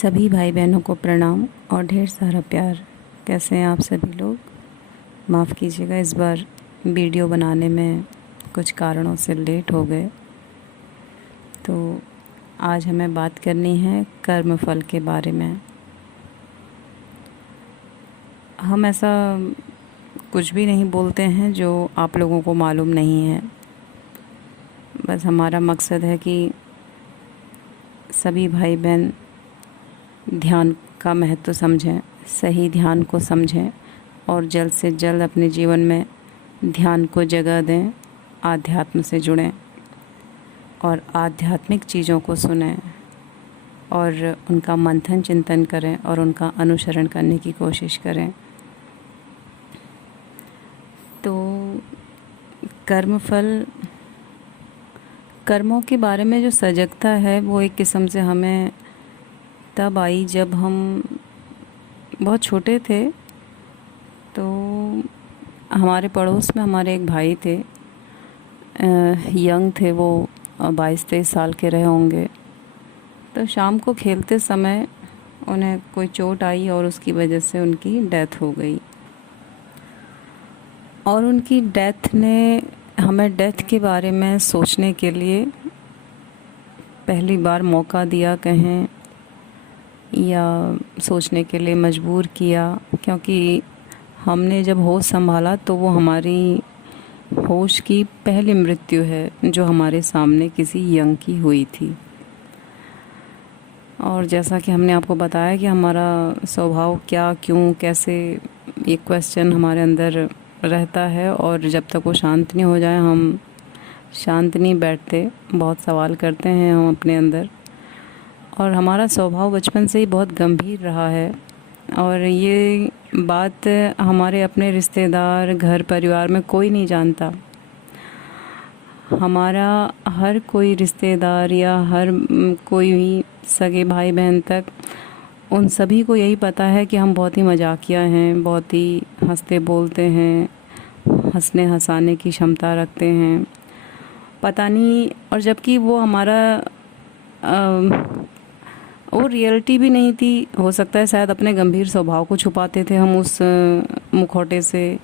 सभी भाई बहनों को प्रणाम और ढेर सारा प्यार। कैसे हैं आप सभी लोग? माफ़ कीजिएगा, इस बार वीडियो बनाने में कुछ कारणों से लेट हो गए। तो आज हमें बात करनी है कर्मफल के बारे में। हम ऐसा कुछ भी नहीं बोलते हैं जो आप लोगों को मालूम नहीं है। बस हमारा मकसद है कि सभी भाई बहन ध्यान का महत्व समझें, सही ध्यान को समझें और जल्द से जल्द अपने जीवन में ध्यान को जगह दें, आध्यात्म से जुड़ें और आध्यात्मिक चीज़ों को सुनें और उनका मंथन चिंतन करें और उनका अनुसरण करने की कोशिश करें। तो कर्मफल, कर्मों के बारे में जो सजगता है वो एक किस्म से हमें तब आई जब हम बहुत छोटे थे। तो हमारे पड़ोस में हमारे एक भाई थे, यंग थे वो, 22-23 साल के रहे होंगे। तो शाम को खेलते समय उन्हें कोई चोट आई और उसकी वजह से उनकी डेथ हो गई। और उनकी डेथ ने हमें डेथ के बारे में सोचने के लिए पहली बार मौका दिया कहें, या सोचने के लिए मजबूर किया, क्योंकि हमने जब होश संभाला तो वो हमारी होश की पहली मृत्यु है जो हमारे सामने किसी यंग की हुई थी। और जैसा कि हमने आपको बताया कि हमारा स्वभाव क्या, क्यों, कैसे, ये क्वेश्चन हमारे अंदर रहता है और जब तक वो शांत नहीं हो जाए हम शांत नहीं बैठते। बहुत सवाल करते हैं हम अपने अंदर। और हमारा स्वभाव बचपन से ही बहुत गंभीर रहा है। और ये बात हमारे अपने रिश्तेदार, घर परिवार में कोई नहीं जानता। हमारा हर कोई रिश्तेदार या हर कोई भी सगे भाई बहन तक, उन सभी को यही पता है कि हम बहुत ही मजाकिया हैं, बहुत ही हंसते बोलते हैं, हंसने हंसाने की क्षमता रखते हैं। पता नहीं, और जबकि वो हमारा वो रियलिटी भी नहीं थी। हो सकता है शायद अपने गंभीर स्वभाव को छुपाते थे हम उस मुखौटे से,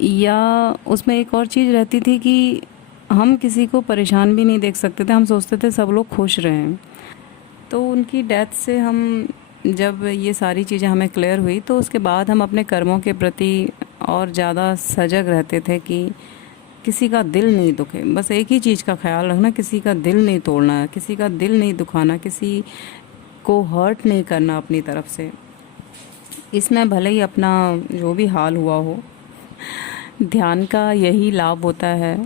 या उसमें एक और चीज़ रहती थी कि हम किसी को परेशान भी नहीं देख सकते थे। हम सोचते थे सब लोग खुश रहें। तो उनकी डेथ से हम, जब ये सारी चीज़ें हमें क्लियर हुई तो उसके बाद हम अपने कर्मों के प्रति और ज़्यादा सजग रहते थे कि किसी का दिल नहीं दुखे। बस एक ही चीज़ का ख्याल रखना, किसी का दिल नहीं तोड़ना, किसी का दिल नहीं दुखाना, किसी को हर्ट नहीं करना अपनी तरफ से। इसमें भले ही अपना जो भी हाल हुआ हो, ध्यान का यही लाभ होता है।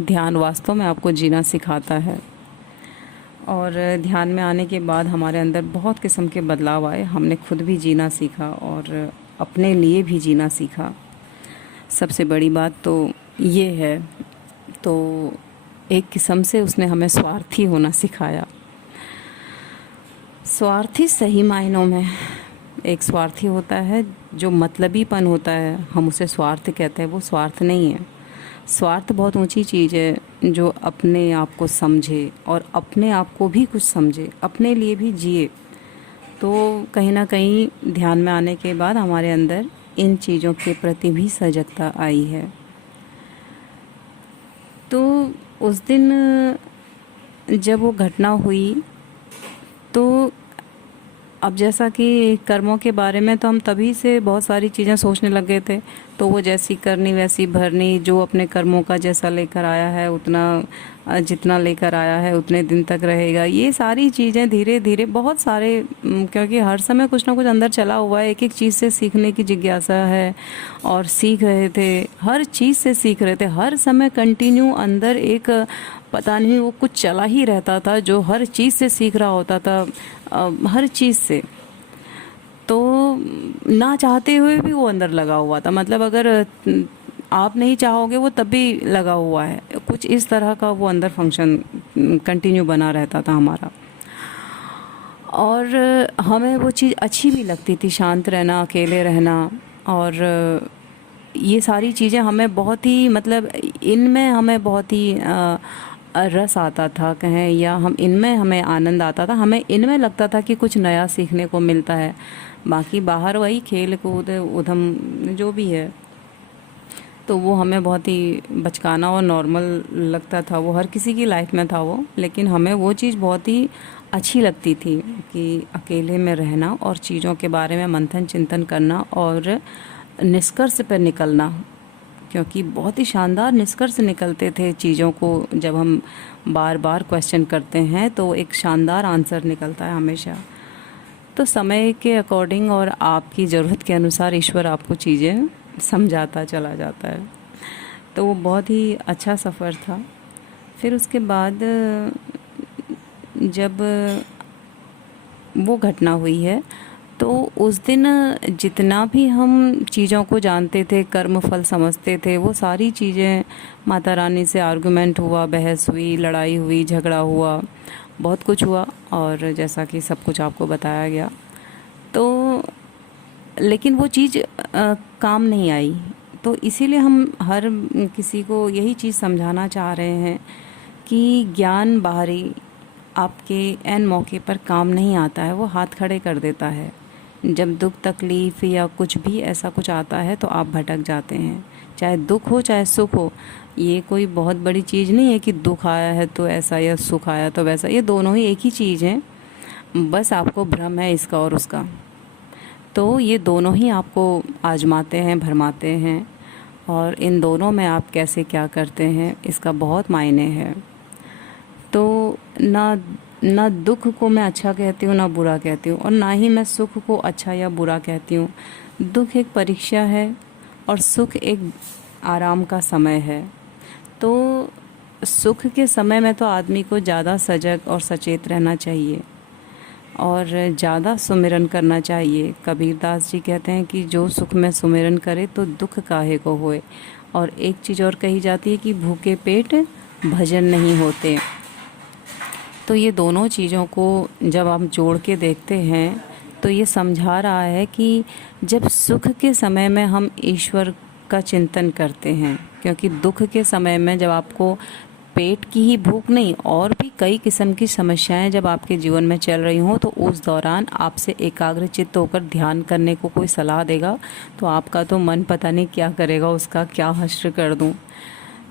ध्यान वास्तव में आपको जीना सिखाता है। और ध्यान में आने के बाद हमारे अंदर बहुत किस्म के बदलाव आए। हमने खुद भी जीना सीखा और अपने लिए भी जीना सीखा। सबसे बड़ी बात तो ये है। तो एक किस्म से उसने हमें स्वार्थी होना सिखाया। स्वार्थी सही मायनों में एक स्वार्थी होता है जो मतलबीपन होता है, हम उसे स्वार्थ कहते हैं। वो स्वार्थ नहीं है। स्वार्थ बहुत ऊंची चीज़ है जो अपने आप को समझे और अपने आप को भी कुछ समझे, अपने लिए भी जिए। तो कहीं ना कहीं ध्यान में आने के बाद हमारे अंदर इन चीज़ों के प्रति भी सजगता आई है। तो उस दिन जब वो घटना हुई, तो अब जैसा कि कर्मों के बारे में तो हम तभी से बहुत सारी चीज़ें सोचने लग गए थे। तो वो जैसी करनी वैसी भरनी, जो अपने कर्मों का जैसा लेकर आया है उतना, जितना लेकर आया है उतने दिन तक रहेगा। ये सारी चीज़ें धीरे धीरे बहुत सारे, क्योंकि हर समय कुछ ना कुछ अंदर चला हुआ है। एक एक चीज़ से सीखने की जिज्ञासा है और सीख रहे थे, हर चीज़ से सीख रहे थे। हर समय कंटिन्यू अंदर एक, पता नहीं, वो कुछ चला ही रहता था जो हर चीज़ से सीख रहा होता था, हर चीज़ से। तो ना चाहते हुए भी वो अंदर लगा हुआ था। मतलब अगर आप नहीं चाहोगे वो तब भी लगा हुआ है। कुछ इस तरह का वो अंदर फंक्शन कंटिन्यू बना रहता था हमारा। और हमें वो चीज़ अच्छी भी लगती थी, शांत रहना, अकेले रहना। और ये सारी चीज़ें हमें बहुत ही, मतलब इनमें हमें बहुत ही रस आता था कहें, या हम इनमें हमें आनंद आता था, हमें इनमें लगता था कि कुछ नया सीखने को मिलता है। बाकी बाहर वही खेल कूद उधम जो भी है, तो वो हमें बहुत ही बचकाना और नॉर्मल लगता था, वो हर किसी की लाइफ में था वो। लेकिन हमें वो चीज़ बहुत ही अच्छी लगती थी कि अकेले में रहना और चीज़ों के बारे में मंथन चिंतन करना और निष्कर्ष पर निकलना, क्योंकि बहुत ही शानदार निष्कर्ष निकलते थे चीज़ों को जब हम बार बार क्वेश्चन करते हैं, तो एक शानदार आंसर निकलता है हमेशा। तो समय के अकॉर्डिंग और आपकी ज़रूरत के अनुसार ईश्वर आपको चीज़ें समझाता चला जाता है। तो वो बहुत ही अच्छा सफ़र था। फिर उसके बाद जब वो घटना हुई है, तो उस दिन जितना भी हम चीज़ों को जानते थे, कर्म फल समझते थे, वो सारी चीज़ें, माता रानी से आर्गुमेंट हुआ, बहस हुई, लड़ाई हुई, झगड़ा हुआ, बहुत कुछ हुआ, और जैसा कि सब कुछ आपको बताया गया। तो लेकिन वो चीज़ काम नहीं आई। तो इसीलिए हम हर किसी को यही चीज़ समझाना चाह रहे हैं कि ज्ञान बाहरी आपके एन मौके पर काम नहीं आता है, वो हाथ खड़े कर देता है। जब दुख तकलीफ़ या कुछ भी ऐसा कुछ आता है तो आप भटक जाते हैं, चाहे दुख हो चाहे सुख हो। ये कोई बहुत बड़ी चीज़ नहीं है कि दुख आया है तो ऐसा या सुख आया तो वैसा, ये दोनों ही एक ही चीज़ है, बस आपको भ्रम है इसका और उसका। तो ये दोनों ही आपको आजमाते हैं, भरमाते हैं, और इन दोनों में आप कैसे क्या करते हैं इसका बहुत मायने है। तो ना दुख को मैं अच्छा कहती हूँ, ना बुरा कहती हूँ, और ना ही मैं सुख को अच्छा या बुरा कहती हूँ। दुख एक परीक्षा है और सुख एक आराम का समय है। तो सुख के समय में तो आदमी को ज़्यादा सजग और सचेत रहना चाहिए और ज़्यादा सुमिरन करना चाहिए। कबीरदास जी कहते हैं कि जो सुख में सुमिरन करे तो दुख काहे को होए। और एक चीज़ और कही जाती है कि भूखे पेट भजन नहीं होते। तो ये दोनों चीज़ों को जब आप जोड़ के देखते हैं तो ये समझा रहा है कि जब सुख के समय में हम ईश्वर का चिंतन करते हैं, क्योंकि दुख के समय में जब आपको पेट की ही भूख नहीं और भी कई किस्म की समस्याएं जब आपके जीवन में चल रही हों, तो उस दौरान आपसे एकाग्रचित्त होकर ध्यान करने को कोई सलाह देगा तो आपका तो मन पता नहीं क्या करेगा, उसका क्या हश्र कर दूं।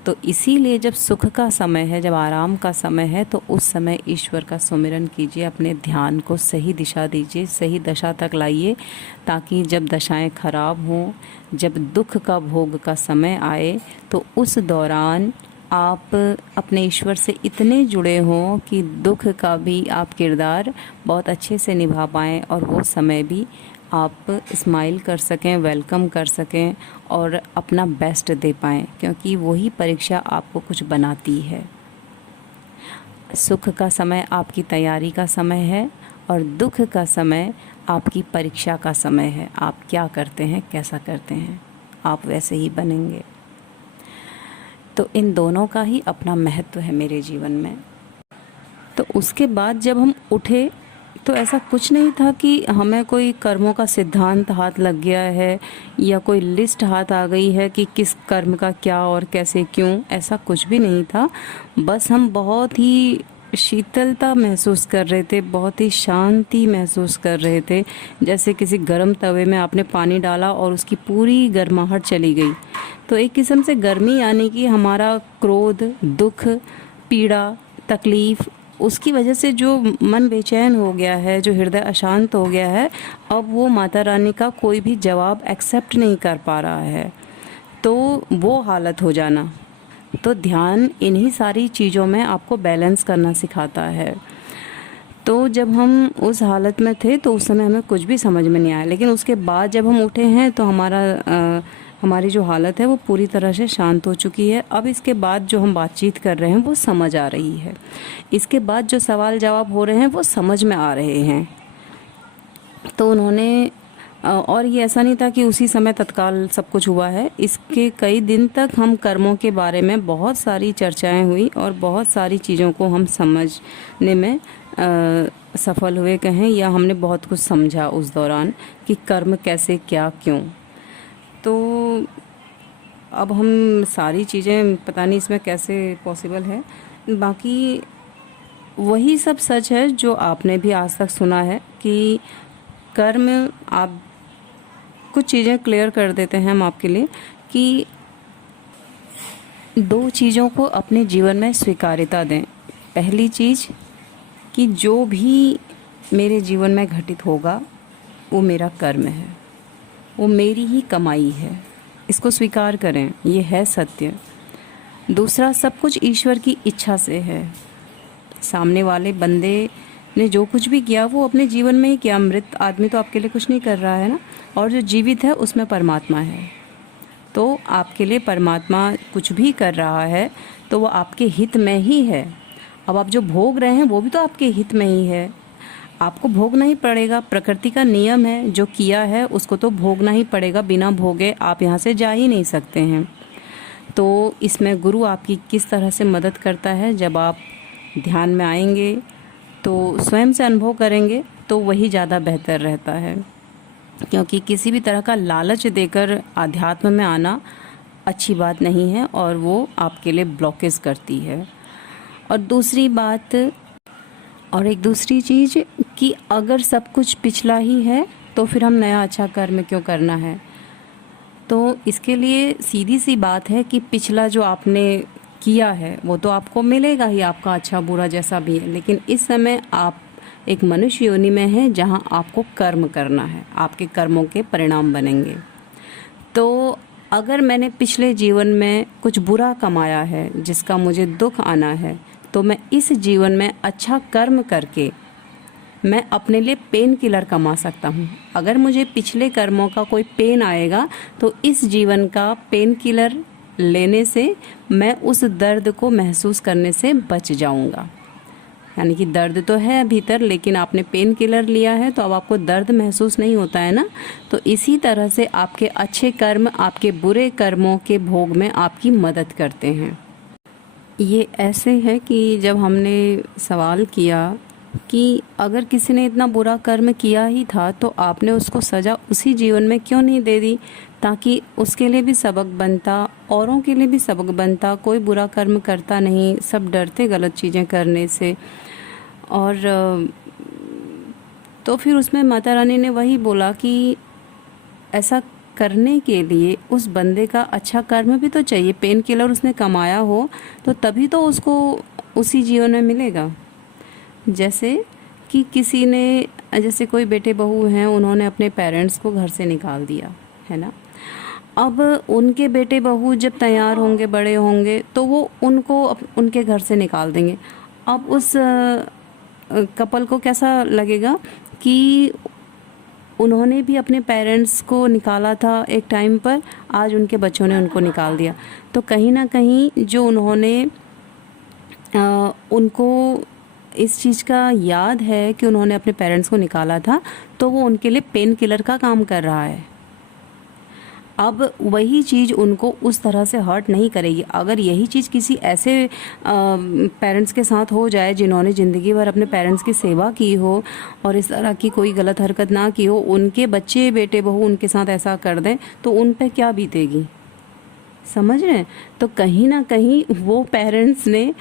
तो इसीलिए जब सुख का समय है, जब आराम का समय है, तो उस समय ईश्वर का सुमिरन कीजिए, अपने ध्यान को सही दिशा दीजिए, सही दशा तक लाइए, ताकि जब दशाएं खराब हों, जब दुख का भोग का समय आए, तो उस दौरान आप अपने ईश्वर से इतने जुड़े हों कि दुख का भी आप किरदार बहुत अच्छे से निभा पाएँ और वो समय भी आप स्माइल कर सकें, वेलकम कर सकें और अपना बेस्ट दे पाएँ, क्योंकि वही परीक्षा आपको कुछ बनाती है। सुख का समय आपकी तैयारी का समय है और दुख का समय आपकी परीक्षा का समय है। आप क्या करते हैं, कैसा करते हैं, आप वैसे ही बनेंगे। तो इन दोनों का ही अपना महत्व है मेरे जीवन में। तो उसके बाद जब हम उठे तो ऐसा कुछ नहीं था कि हमें कोई कर्मों का सिद्धांत हाथ लग गया है या कोई लिस्ट हाथ आ गई है कि किस कर्म का क्या और कैसे क्यों, ऐसा कुछ भी नहीं था। बस हम बहुत ही शीतलता महसूस कर रहे थे, बहुत ही शांति महसूस कर रहे थे, जैसे किसी गर्म तवे में आपने पानी डाला और उसकी पूरी गर्माहट चली गई। तो एक किस्म से गर्मी यानी कि हमारा क्रोध, दुख, पीड़ा, तकलीफ़, उसकी वजह से जो मन बेचैन हो गया है, जो हृदय अशांत हो गया है, अब वो माता रानी का कोई भी जवाब एक्सेप्ट नहीं कर पा रहा है, तो वो हालत हो जाना। तो ध्यान इन्हीं सारी चीज़ों में आपको बैलेंस करना सिखाता है। तो जब हम उस हालत में थे तो उस समय हमें कुछ भी समझ में नहीं आया, लेकिन उसके बाद जब हम उठे हैं तो हमारी जो हालत है वो पूरी तरह से शांत हो चुकी है। अब इसके बाद जो हम बातचीत कर रहे हैं वो समझ आ रही है, इसके बाद जो सवाल जवाब हो रहे हैं वो समझ में आ रहे हैं। तो उन्होंने और ये ऐसा नहीं था कि उसी समय तत्काल सब कुछ हुआ है, इसके कई दिन तक हम कर्मों के बारे में बहुत सारी चर्चाएं हुई और बहुत सारी चीज़ों को हम समझने में सफल हुए कहें, या हमने बहुत कुछ समझा उस दौरान कि कर्म कैसे, क्या, क्यों। तो अब हम सारी चीज़ें पता नहीं इसमें कैसे पॉसिबल है, बाकी वही सब सच है जो आपने भी आज तक सुना है कि कर्म, आप कुछ चीज़ें क्लियर कर देते हैं हम आपके लिए कि दो चीज़ों को अपने जीवन में स्वीकार्यता दें। पहली चीज़ कि जो भी मेरे जीवन में घटित होगा वो मेरा कर्म है, वो मेरी ही कमाई है, इसको स्वीकार करें, ये है सत्य। दूसरा, सब कुछ ईश्वर की इच्छा से है। सामने वाले बंदे ने जो कुछ भी किया वो अपने जीवन में ही किया, मृत आदमी तो आपके लिए कुछ नहीं कर रहा है ना, और जो जीवित है उसमें परमात्मा है। तो आपके लिए परमात्मा कुछ भी कर रहा है तो वो आपके हित में ही है। अब आप जो भोग रहे हैं वो भी तो आपके हित में ही है, आपको भोगना ही पड़ेगा। प्रकृति का नियम है, जो किया है उसको तो भोगना ही पड़ेगा, बिना भोगे आप यहाँ से जा ही नहीं सकते हैं। तो इसमें गुरु आपकी किस तरह से मदद करता है, जब आप ध्यान में आएंगे तो स्वयं से अनुभव करेंगे तो वही ज़्यादा बेहतर रहता है, क्योंकि किसी भी तरह का लालच देकर आध्यात्म में आना अच्छी बात नहीं है और वो आपके लिए ब्लॉकेज करती है। और दूसरी बात, और एक दूसरी चीज़ कि अगर सब कुछ पिछला ही है तो फिर हम नया अच्छा कर्म क्यों करना है। तो इसके लिए सीधी सी बात है कि पिछला जो आपने किया है वो तो आपको मिलेगा ही, आपका अच्छा बुरा जैसा भी है, लेकिन इस समय आप एक मनुष्य योनि में हैं जहां आपको कर्म करना है, आपके कर्मों के परिणाम बनेंगे। तो अगर मैंने पिछले जीवन में कुछ बुरा कमाया है जिसका मुझे दुख आना है, तो मैं इस जीवन में अच्छा कर्म करके मैं अपने लिए पेन किलर कमा सकता हूँ। अगर मुझे पिछले कर्मों का कोई पेन आएगा तो इस जीवन का पेन किलर लेने से मैं उस दर्द को महसूस करने से बच जाऊंगा। यानी कि दर्द तो है भीतर, लेकिन आपने पेन किलर लिया है तो अब आपको दर्द महसूस नहीं होता है ना। तो इसी तरह से आपके अच्छे कर्म आपके बुरे कर्मों के भोग में आपकी मदद करते हैं। ये ऐसे है कि जब हमने सवाल किया कि अगर किसी ने इतना बुरा कर्म किया ही था तो आपने उसको सज़ा उसी जीवन में क्यों नहीं दे दी, ताकि उसके लिए भी सबक बनता, औरों के लिए भी सबक बनता। कोई बुरा कर्म करता नहीं, सब डरते गलत चीज़ें करने से। और तो फिर उसमें माता रानी ने वही बोला कि ऐसा करने के लिए उस बंदे का अच्छा कर्म भी तो चाहिए। पेन किलर उसने कमाया हो तो तभी तो उसको उसी जीवन में मिलेगा। जैसे कि किसी ने, जैसे कोई बेटे बहू हैं, उन्होंने अपने पेरेंट्स को घर से निकाल दिया है ना। अब उनके बेटे बहू जब तैयार होंगे, बड़े होंगे, तो वो उनको उनके घर से निकाल देंगे। अब उस कपल को कैसा लगेगा कि उन्होंने भी अपने पेरेंट्स को निकाला था एक टाइम पर, आज उनके बच्चों ने उनको निकाल दिया। तो कहीं ना कहीं जो उन्होंने उनको इस चीज़ का याद है कि उन्होंने अपने पेरेंट्स को निकाला था, तो वो उनके लिए पेन किलर का काम कर रहा है। अब वही चीज़ उनको उस तरह से हर्ट नहीं करेगी। अगर यही चीज़ किसी ऐसे पेरेंट्स के साथ हो जाए जिन्होंने ज़िंदगी भर अपने पेरेंट्स की सेवा की हो और इस तरह की कोई गलत हरकत ना की हो, उनके बच्चे बेटे बहू उनके साथ ऐसा कर दें तो उन पे क्या बीतेगी, समझ रहे हैं। तो कहीं ना कहीं वो पेरेंट्स ने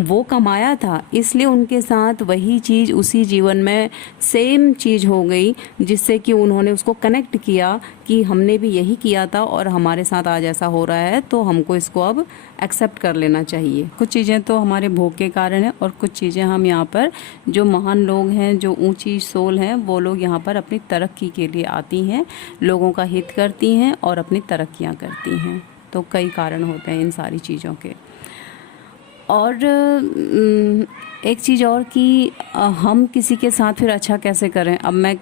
वो कमाया था, इसलिए उनके साथ वही चीज़ उसी जीवन में सेम चीज़ हो गई, जिससे कि उन्होंने उसको कनेक्ट किया कि हमने भी यही किया था और हमारे साथ आज ऐसा हो रहा है, तो हमको इसको अब एक्सेप्ट कर लेना चाहिए। कुछ चीज़ें तो हमारे भोग के कारण है और कुछ चीज़ें हम यहाँ पर, जो महान लोग हैं, जो ऊंची सोल हैं, वो लोग यहाँ पर अपनी तरक्की के लिए आती हैं, लोगों का हित करती हैं और अपनी तरक्कियाँ करती हैं। तो कई कारण होते हैं इन सारी चीज़ों के। और एक चीज़ और कि हम किसी के साथ फिर अच्छा कैसे करें। अब मैं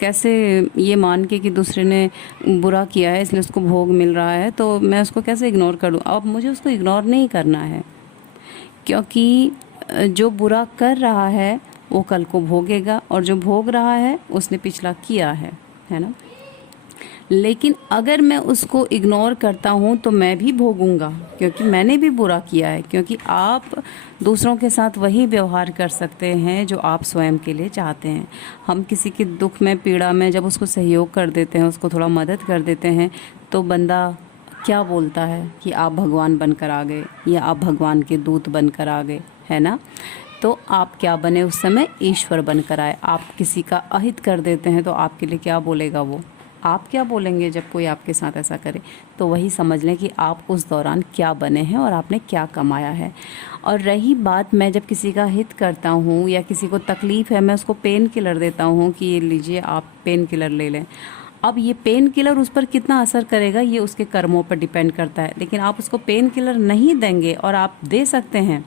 कैसे ये मान के कि दूसरे ने बुरा किया है इसलिए उसको भोग मिल रहा है, तो मैं उसको कैसे इग्नोर करूं। अब मुझे उसको इग्नोर नहीं करना है, क्योंकि जो बुरा कर रहा है वो कल को भोगेगा, और जो भोग रहा है उसने पिछला किया है ना। लेकिन अगर मैं उसको इग्नोर करता हूँ तो मैं भी भोगूंगा, क्योंकि मैंने भी बुरा किया है। क्योंकि आप दूसरों के साथ वही व्यवहार कर सकते हैं जो आप स्वयं के लिए चाहते हैं। हम किसी के दुख में, पीड़ा में जब उसको सहयोग कर देते हैं, उसको थोड़ा मदद कर देते हैं, तो बंदा क्या बोलता है कि आप भगवान बनकर आ गए या आप भगवान के दूत बनकर आ गए, है ना। तो आप क्या बने उस समय, ईश्वर बनकर आए। आप किसी का अहित कर देते हैं तो आपके लिए क्या बोलेगा वो, आप क्या बोलेंगे जब कोई आपके साथ ऐसा करे। तो वही समझ लें कि आप उस दौरान क्या बने हैं और आपने क्या कमाया है। और रही बात, मैं जब किसी का हित करता हूँ या किसी को तकलीफ़ है, मैं उसको पेन किलर देता हूँ कि ये लीजिए आप पेन किलर ले लें। अब ये पेन किलर उस पर कितना असर करेगा ये उसके कर्मों पर डिपेंड करता है। लेकिन आप उसको पेन किलर नहीं देंगे और आप दे सकते हैं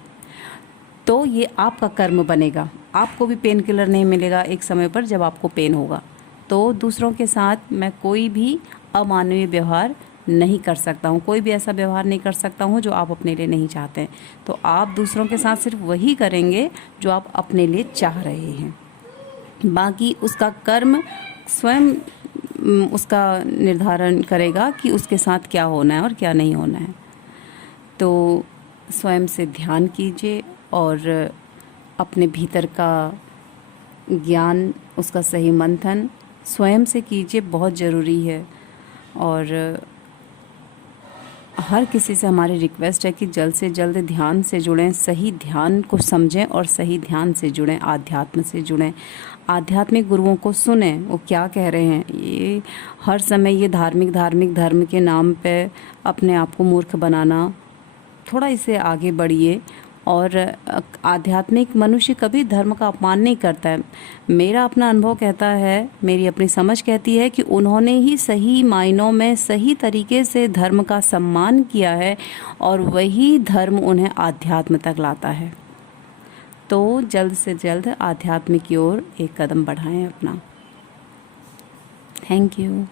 तो ये आपका कर्म बनेगा। आपको भी पेन किलर नहीं मिलेगा एक समय पर जब आपको पेन होगा। तो दूसरों के साथ मैं कोई भी अमानवीय व्यवहार नहीं कर सकता हूँ, कोई भी ऐसा व्यवहार नहीं कर सकता हूँ जो आप अपने लिए नहीं चाहते हैं। तो आप दूसरों के साथ सिर्फ वही करेंगे जो आप अपने लिए चाह रहे हैं। बाकी उसका कर्म स्वयं उसका निर्धारण करेगा कि उसके साथ क्या होना है और क्या नहीं होना है। तो स्वयं से ध्यान कीजिए और अपने भीतर का ज्ञान, उसका सही मंथन स्वयं से कीजिए, बहुत ज़रूरी है। और हर किसी से हमारी रिक्वेस्ट है कि जल्द से जल्द ध्यान से जुड़ें, सही ध्यान को समझें और सही ध्यान से जुड़ें, आध्यात्म से जुड़ें, आध्यात्मिक गुरुओं को सुनें वो क्या कह रहे हैं। ये हर समय ये धार्मिक धर्म के नाम पे अपने आप को मूर्ख बनाना, थोड़ा इसे आगे बढ़िए। और आध्यात्मिक मनुष्य कभी धर्म का अपमान नहीं करता है। मेरा अपना अनुभव कहता है, मेरी अपनी समझ कहती है कि उन्होंने ही सही मायनों में सही तरीके से धर्म का सम्मान किया है और वही धर्म उन्हें आध्यात्म तक लाता है। तो जल्द से जल्द आध्यात्म की ओर एक कदम बढ़ाएं अपना। Thank you.